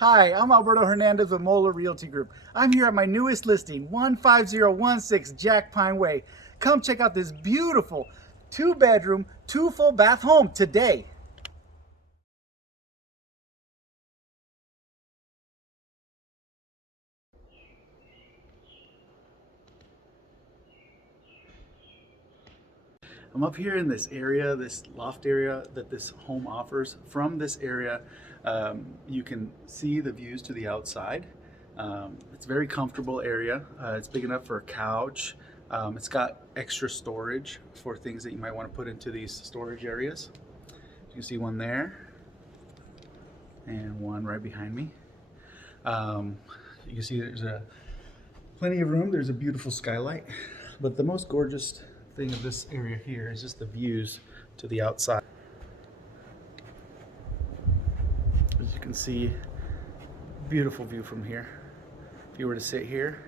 Hi, I'm Alberto Hernandez with Moeller Realty Group. I'm here at my newest listing, 15016 Jack Pine Way. Come check out this beautiful 2-bedroom, 2 full bath home today. I'm up here in this area, this loft area that this home offers. From this area, you can see the views to the outside. It's a very comfortable area. It's big enough for a couch. It's got extra storage for things that you might want to put into these storage areas. You can see one there and one right behind me. You can see there's plenty of room. There's a beautiful skylight, but the most gorgeous thing of this area here is just the views to the outside. As you can see, beautiful view from here. If you were to sit here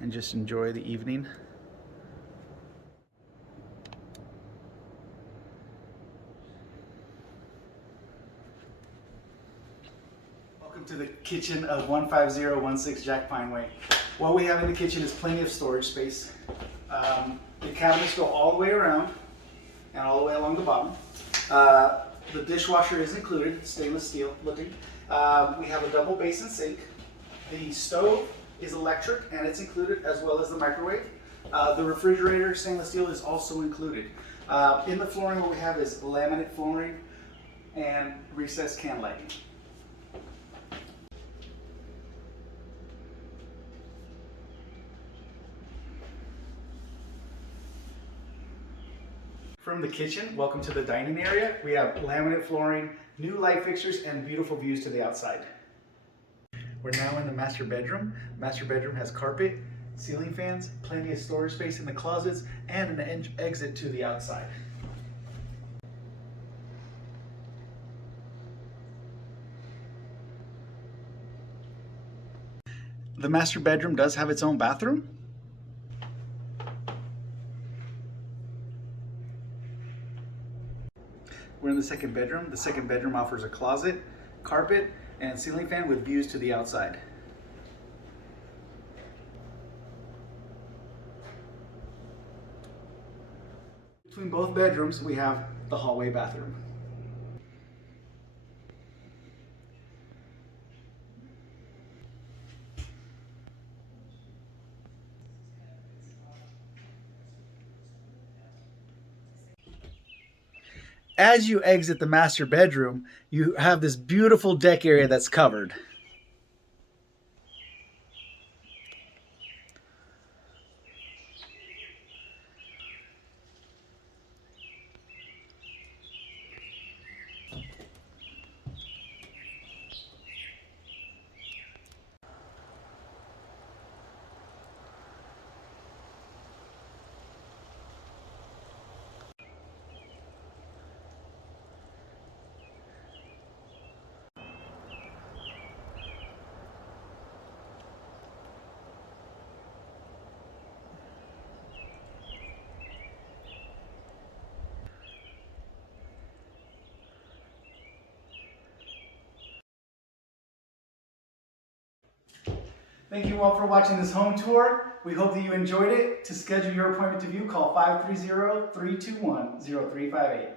and just enjoy the evening. Welcome to the kitchen of 15016 Jack Pine Way. What we have in the kitchen is plenty of storage space. The cabinets go all the way around and all the way along the bottom. The dishwasher is included, stainless steel looking. We have a double basin sink. The stove is electric and it's included, as well as the microwave. The refrigerator, stainless steel, is also included. In the flooring, what we have is laminate flooring and recessed can lighting. From the kitchen, welcome to the dining area. We have laminate flooring, new light fixtures, and beautiful views to the outside. We're now in the master bedroom. Master bedroom has carpet, ceiling fans, plenty of storage space in the closets, and an exit to the outside. The master bedroom does have its own bathroom. We're in the second bedroom. The second bedroom offers a closet, carpet, and ceiling fan with views to the outside. Between both bedrooms, we have the hallway bathroom. As you exit the master bedroom, you have this beautiful deck area that's covered. Thank you all for watching this home tour. We hope that you enjoyed it. To schedule your appointment to view, call 530-321-0358.